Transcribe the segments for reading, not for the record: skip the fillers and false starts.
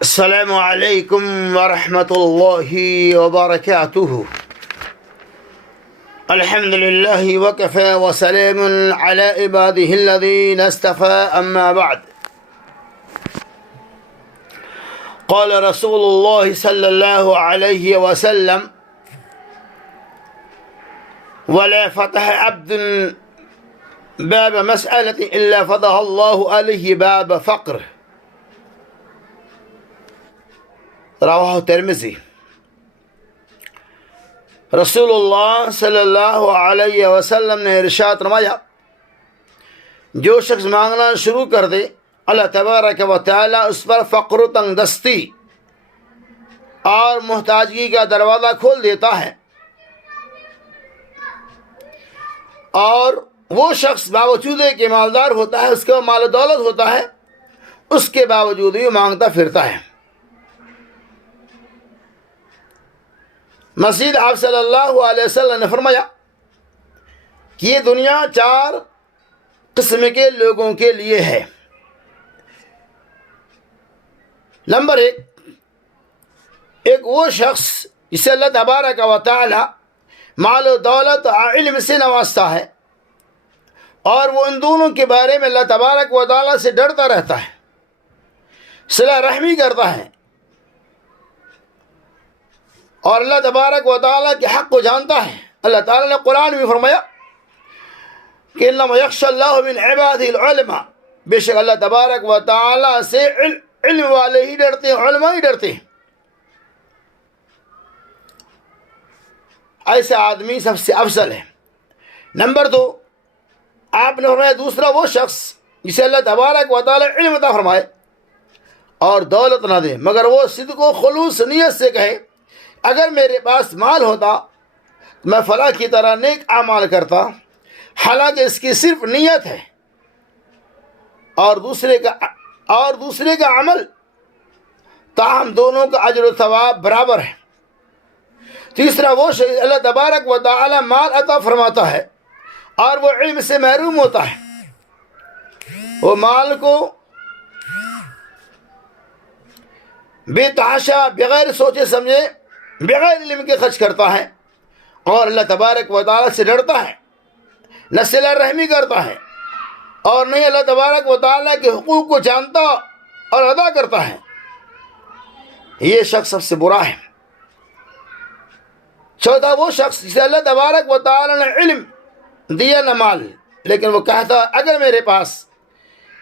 السلام عليكم ورحمة الله وبركاته. الحمد لله وكفى وسلام على عباده الذين اصطفى أما بعد. قال رسول الله صلى الله عليه وسلم: ولا فتح عبد باب مسألة إلا فتح الله عليه باب فقر. رواہ ترمذی. رسول اللہ صلی اللہ علیہ وسلم نے ارشاد فرمایا: جو شخص مانگنا شروع کر دے اللہ تبارک و تعالیٰ اس پر فقر و تنگ دستی اور محتاجگی کا دروازہ کھول دیتا ہے، اور وہ شخص باوجود کہ مالدار ہوتا ہے، اس کا مال و دولت ہوتا ہے، اس کے باوجود بھی مانگتا پھرتا ہے. مزید آپ صلی اللہ علیہ وسلم نے فرمایا کہ یہ دنیا 4 قسم کے لوگوں کے لیے ہے. نمبر 1، ایک وہ شخص جسے اللہ تبارک و تعالی مال و دولت اور علم سے نوازتا ہے، اور وہ ان دونوں کے بارے میں اللہ تبارک و تعالی سے ڈرتا رہتا ہے، صلہ رحمی کرتا ہے، اور اللہ تبارک و تعالیٰ کے حق کو جانتا ہے. اللہ تعالیٰ نے قرآن میں فرمایا کہ انما یخشی اللہ من عبادہ العلماء، بے شک اللہ تبارک و تعالیٰ سے علم والے ہی ڈرتے ہیں، علماء ہی ڈرتے ہیں. ایسا آدمی سب سے افضل ہے. نمبر 2، آپ نے فرمایا دوسرا وہ شخص جسے اللہ تبارک و تعالیٰ علم عطا فرمائے اور دولت نہ دے، مگر وہ صدق و خلوص نیت سے کہے اگر میرے پاس مال ہوتا میں فلاں کی طرح نیک اعمال کرتا، حالانکہ اس کی صرف نیت ہے اور دوسرے کا عمل، تاہم دونوں کا اجر و ثواب برابر ہے. تیسرا وہ شخص اللہ تبارک و تعالی مال عطا فرماتا ہے اور وہ علم سے محروم ہوتا ہے، وہ مال کو بے تحاشا بغیر سوچے سمجھے بغیر علم کے خرچ کرتا ہے، اور اللہ تبارک و تعالیٰ سے ڈرتا ہے، نہ صلہ رحمی کرتا ہے اور نہیں اللہ تبارک و تعالیٰ کے حقوق کو جانتا اور ادا کرتا ہے. یہ شخص سب سے برا ہے. چوتھا وہ شخص جسے اللہ تبارک و تعالیٰ نے علم دیا نہ مال، لیکن وہ کہتا اگر میرے پاس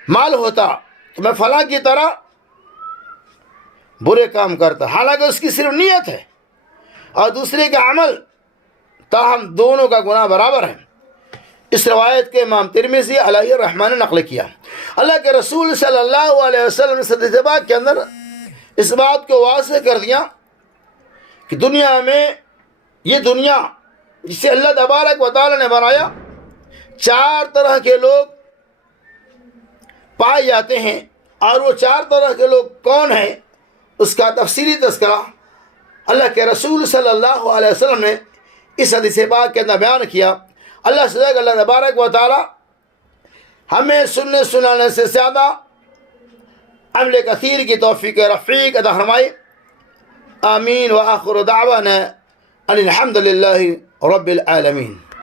مال ہوتا تو میں فلاں کی طرح برے کام کرتا، حالانکہ اس کی صرف نیت ہے اور دوسرے کا عمل، تاہم دونوں کا گناہ برابر ہے. اس روایت کے امام ترمذی علیہ الرحمٰن نے نقل کیا. اللہ کے رسول صلی اللہ علیہ وسلم نے حدیث پاک کے اندر اس بات کو واضح کر دیا کہ دنیا میں یہ دنیا جسے اللہ تبارک و تعالی نے بنایا 4 طرح کے لوگ پائے جاتے ہیں، اور وہ 4 طرح کے لوگ کون ہیں اس کا تفصیلی تذکرہ اللہ کے رسول صلی اللہ علیہ وسلم نے اس حدیث پاک کے اندر بیان کیا. اللہ سے اللہ تبارک و تعالی ہمیں سننے سنانے سے زیادہ عمل کثیر کی توفیق رفیق عطا فرمائے. آمین. وآخر دعوانا ان الحمد للہ رب العالمین.